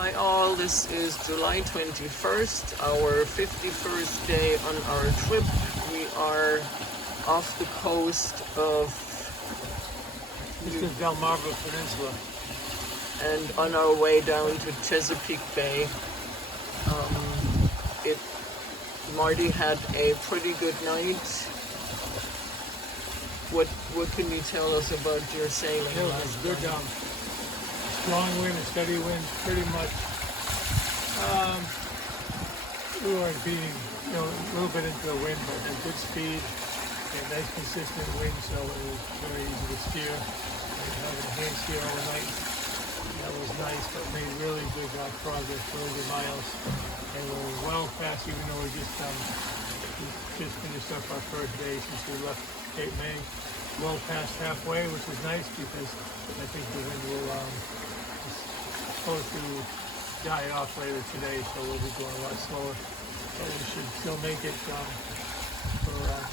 Hi all, this is July 21st, our 51st day on our trip. We are off the coast of This is Delmarva Peninsula. and on our way down to Chesapeake Bay. Marty had a pretty good night. What can you tell us about your sailing? It was good. Strong wind and steady wind, pretty much. We were beating, a little bit into the wind, but a good speed and nice consistent wind, so it was very easy to steer. Having a hand steer overnight, that was nice, but made really good progress, really good miles. And we were well past, even though we just finished up our first day since we left Cape May. Well past halfway, which is nice because I think the wind will is supposed to die off later today, so we'll be going a lot slower. But we should still make it for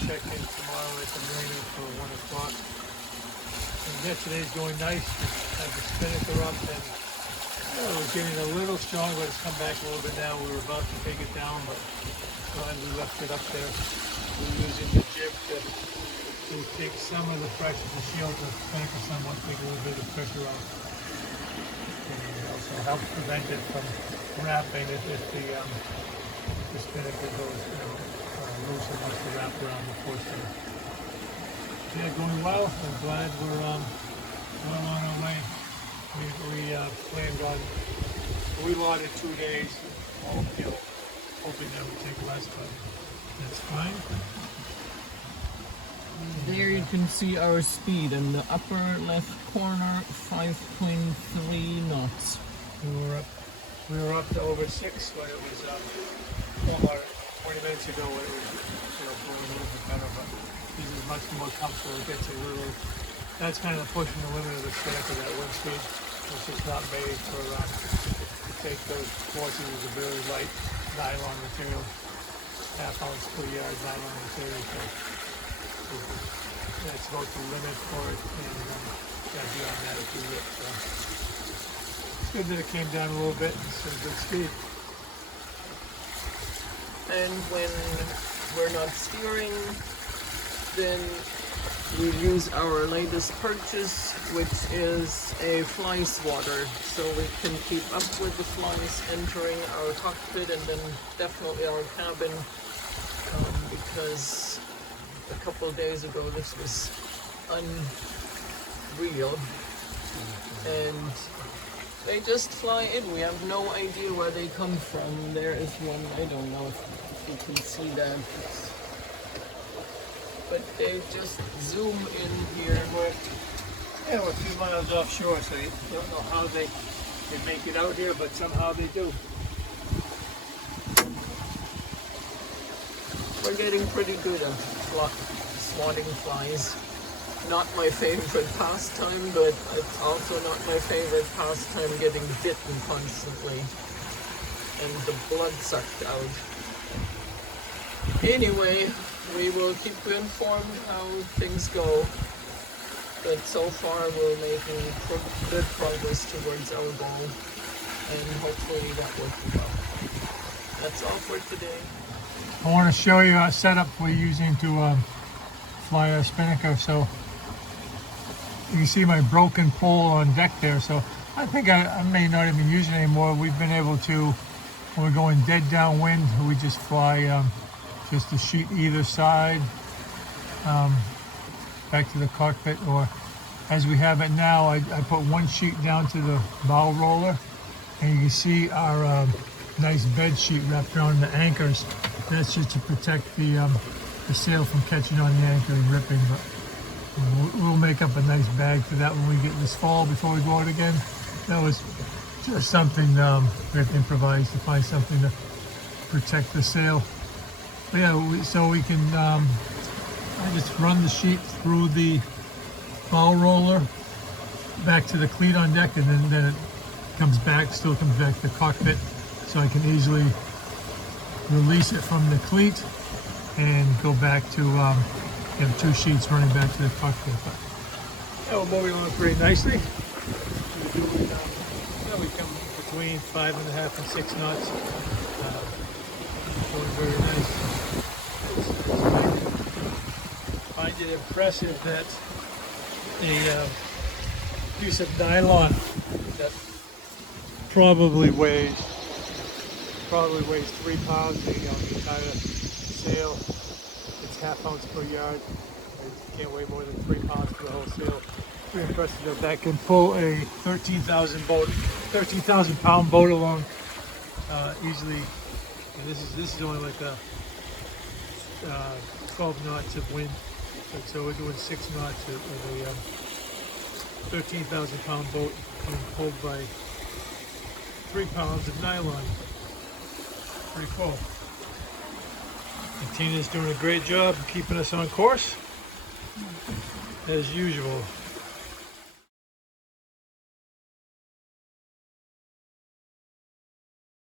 check-in tomorrow at the marina for 1 o'clock. And yeah, today's going nice. Just had the spinnaker up and it was getting a little strong, but it's come back a little bit now. We were about to take it down, but glad we left it up there. We're using the jib to take some of the pressure, to shield the spinnaker somewhat, take a little bit of pressure off. And it also helps prevent it from wrapping if the spinnaker goes loose and wants to wrap around the forestay. Yeah, going well. I'm glad we're well on our way. We planned on, we allotted 2 days, hoping that would take less, but that's fine. There you can see our speed in the upper left corner, 5.3 knots. We were up to over 6 when it was 20 minutes ago when it was going a little bit better, but this is much more comfortable. It gets a little, that's kind of pushing the limit of the spinnaker, that wind speed. It's just not made for to take those forces of a very light nylon material, half-ounce per yard nylon material. So that's about the limit for it, and beyond that if you look. So it's good that it came down a little bit. It's a good speed. And when we're not steering, then we use our latest purchase, which is a fly swatter, so we can keep up with the flies entering our cockpit and then definitely our cabin, because a couple of days ago this was unreal, and they just fly in. We have no idea where they come from. There is one, I don't know if you can see that. But they just zoom in here. We're a few miles offshore, so you don't know how they make it out here, but somehow they do. We're getting pretty good at swatting flies. Not my favorite pastime, but it's also not my favorite pastime getting bitten constantly and the blood sucked out. Anyway, we will keep you informed how things go, but so far we're making good progress towards our goal, and hopefully that will keep up. That's all for today. I want to show you our setup we're using to fly our spinnaker. So you can see my broken pole on deck there. So I think I may not even use it anymore. We've been able to, when we're going dead downwind, we just fly just a sheet either side back to the cockpit, or as we have it now, I put one sheet down to the bow roller, and you can see our nice bed sheet wrapped around the anchors. That's just to protect the sail from catching on the anchor and ripping, but we'll make up a nice bag for that when we get this fall before we go out again. That was just something we have to improvise to find something to protect the sail. But yeah, so we can I just run the sheet through the bow roller back to the cleat on deck, and then it still comes back to the cockpit, so I can easily release it from the cleat and go back to have 2 sheets running back to the cockpit. But yeah, we're moving along pretty nicely. We come between 5.5 and 6 knots. Going very nice. I find it impressive that the piece of nylon that probably weighs 3 pounds. The entire sail, it's 1/2 ounce per yard. It can't weigh more than 3 pounds for the whole sail. Pretty impressive that that can pull a 13,000 pound boat along easily. And this is only like a 12 knots of wind. So we're doing 6 knots of a 13,000 pound boat being pulled by 3 pounds of nylon. Pretty cool. And Tina's doing a great job keeping us on course, as usual.